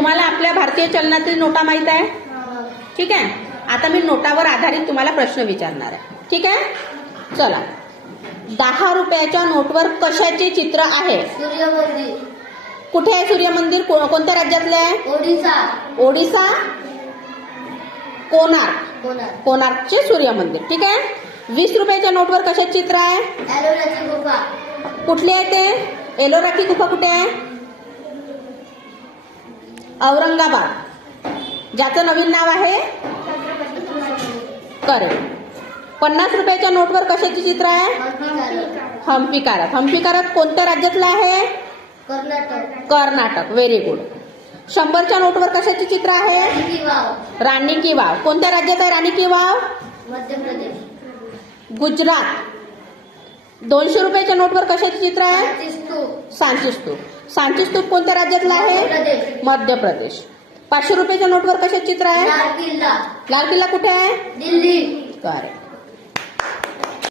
तुम्हाला आपल्या भारतीय चलनातील नोटा माहित आहे? ठीक आहे. आता मी नोटावर आधारित तुम्हाला प्रश्न विचारणार आहे. ठीक आहे. चला, 10 रुपयाच्या नोटवर कशाचे चित्र आहे? सूर्य मंदिर. कुठे आहे सूर्य मंदिर? कोणत्या राज्यातले आहे? ओडिसा. ओडिसा. कोणार्क. कोणार्क. कोणार्कचे सूर्य मंदिर. ठीक आहे. 20 रुपयाच्या नोटवर कशाचे चित्र आहे? एलोराची गुफा. कुठली आहे ते? एलोरा की गुफा कुठे आहे? औरंगाबाद. ज्याचं नवीन नाव आहे करेक्ट. 50 रुपयाच्या नोटवर कशाचे चित्र आहे? हम्पी कारत. हम्पी कारत कोणत्या राज्यातलं आहे? कर्नाटक. कर्नाटक. Very good. 100च्या नोटवर कशाचे चित्र आहे? राणी वाव. राणी की वाव. कोणत्या राज्यात आहे राणी की वाव? मध्य प्रदेश. गुजरात. 200 रुपयाच्या नोटवर कशाचे चित्र आहे? सांची स्तूप. सांची स्तूप. सांची स्तूप कोणत्या राज्यातला मध्य आहे? प्रदेश. मध्य प्रदेश. 500 रुपयाच्या नोटवर कशाचे चित्र आहे? लाल किल्ला. लाल किल्ला कुठे आहे? दिल्ली. करेक्ट.